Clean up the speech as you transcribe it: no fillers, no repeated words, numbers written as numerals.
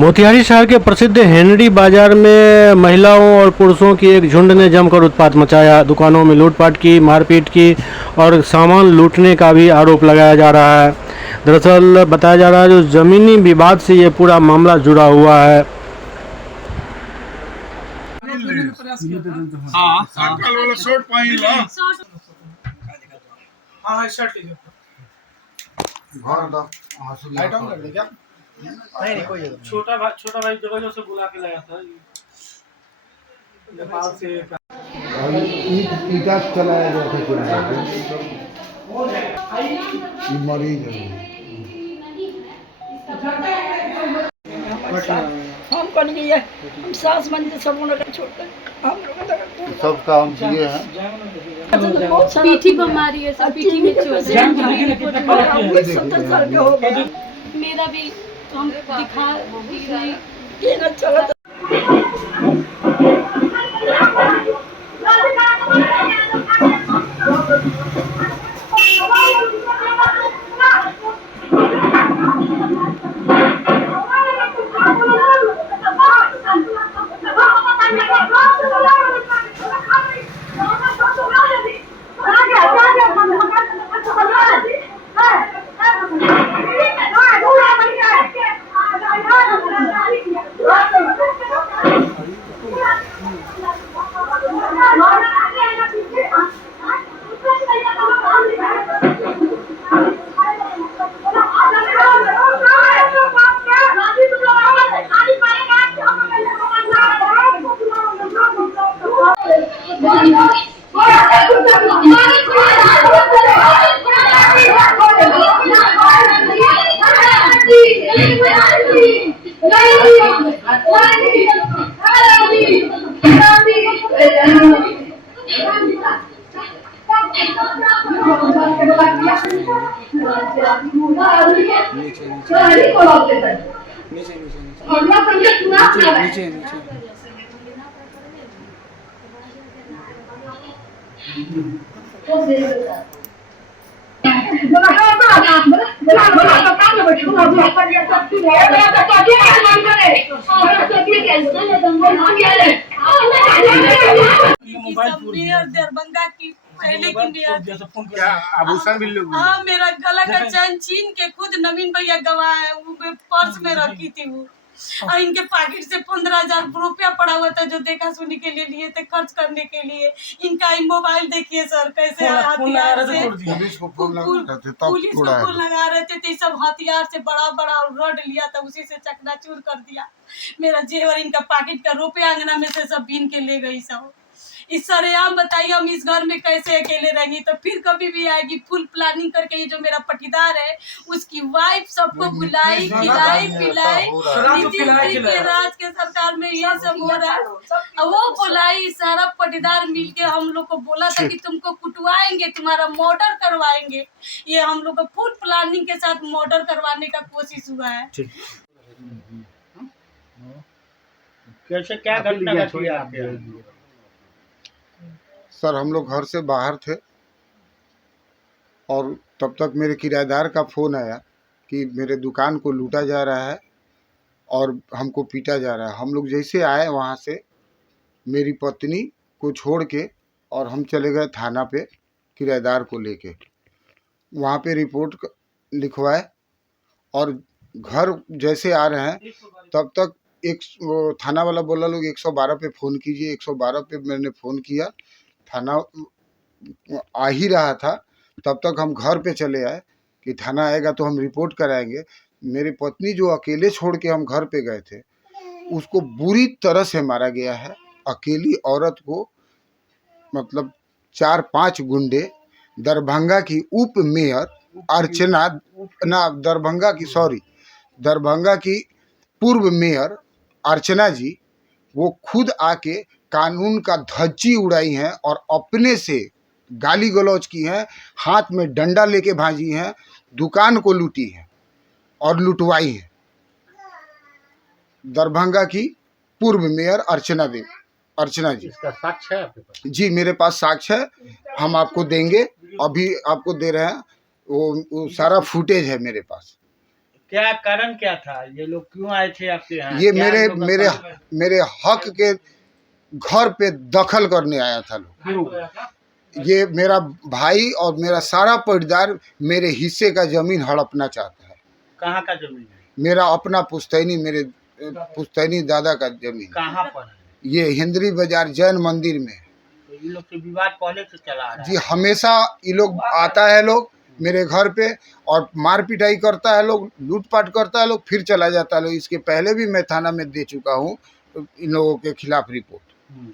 मोतिहारी शहर के प्रसिद्ध हेनरी बाजार में महिलाओं और पुरुषों की एक झुंड ने जमकर उत्पात मचाया। दुकानों में लूटपाट की, मारपीट की और सामान लूटने का भी आरोप लगाया जा रहा है। दरअसल बताया जा रहा है जो जमीनी विवाद से ये पूरा मामला जुड़ा हुआ है। छोटा भाई जबरदस्त से बुला के लाया था नेपाल से। ईटा चलाया गया था किराया पे मरीज है। हम कौन गई है, हम सास मंदिर सब लोग छोड़कर हम लोग सब काम किए हैं। पीठी बीमारी है, सब पीठी में चोट है। 70 साल के हो गए। मेरा भी हम दिखा नहीं केना चला दरभंगा की पहले की आभूषण भी लोग। हाँ, मेरा गला का चैन छीन के खुद नवीन भैया गवाए हैं। वो पर्स में रखी थी वो, और इनके पॉकेट से 15,000 रुपया पड़ा हुआ था जो देखा सुनी के लिए लिए थे, खर्च करने के लिए। इनका मोबाइल देखिए सर कैसे हथियार से पुलिस को फोन लगा रहे थे, तो सब हथियार से बड़ा बड़ा रड लिया था, उसी से चकनाचूर कर दिया। मेरा जेवर, इनका पॉकेट का रुपया अंगना में से सब बीन के ले गई सब। इस सरेआम बताइए हम इस घर में कैसे अकेले रहेंगी। तो फिर कभी भी आएगी फुल प्लानिंग करके। ये जो मेरा पटीदार है उसकी वाइफ सबको बुलाई, खिलाई पिलाई। नीतीश जी के राज के सरकार में ये सब हो रहा है। वो बुलाई सारा पटीदार मिलके हम लोग को बोला था कि तुमको कुटवाएंगे, तुम्हारा मर्डर करवाएंगे। ये हम लोग को फुल प्लानिंग के साथ मर्डर करवाने का कोशिश हुआ है। कैसे क्या घटना घटी आपके? सर हम लोग घर से बाहर थे और तब तक मेरे किराएदार का फ़ोन आया कि मेरे दुकान को लूटा जा रहा है और हमको पीटा जा रहा है। हम लोग जैसे आए वहाँ से मेरी पत्नी को छोड़ के और हम चले गए थाना पे किराएदार को लेके। वहाँ पे रिपोर्ट लिखवाए और घर जैसे आ रहे हैं तब तक एक थाना वाला बोला लोग 112 पे फ़ोन कीजिए। 112 पे मैंने फ़ोन किया, थाना आ ही रहा था। तब तक हम घर पे चले आए कि थाना आएगा तो हम रिपोर्ट कराएंगे। मेरी पत्नी जो अकेले छोड़ के हम घर पे गए थे उसको बुरी तरह से मारा गया है। अकेली औरत को मतलब 4-5 गुंडे, दरभंगा की उप मेयर अर्चना दरभंगा की पूर्व मेयर अर्चना जी, वो खुद आके कानून का धज्जी उड़ाई हैं और अपने से गाली गलौज की हैं, हाथ में डंडा लेके भाजी हैं, दुकान को लूटी है और लुटवाई है। दरभंगा की पूर्व मेयर अर्चना जी। इसका साक्ष्य है आपके पास? जी मेरे पास साक्ष्य है, हम आपको देंगे, अभी आपको दे रहे हैं। वो सारा फुटेज है मेरे पास। क्या कारण क्या था? ये लोग क्यों आए थे आपके यहाँ? ये क्या मेरे इन लोगों का मेरे काम है? मेरे हक के घर पे दखल करने आया था लोग। क्यों? ये मेरा भाई और मेरा सारा परिवार मेरे हिस्से का जमीन हड़पना चाहता है। कहाँ का जमीन है? मेरा अपना पुश्तैनी, मेरे पुश्तैनी दादा का जमीन। कहाँ पर है? ये हिंदरी बाजार जैन मंदिर में है। तो इन लोग से विवाद पहले से चला आ रहा जी है। हमेशा ये लोग आता है लोग मेरे घर पे और मार पिटाई करता है लोग, लूटपाट करता है लोग, फिर चला जाता है लोग। इसके पहले भी मैं थाना में दे चुका हूँ इन लोगों के खिलाफ रिपोर्ट। हम्म।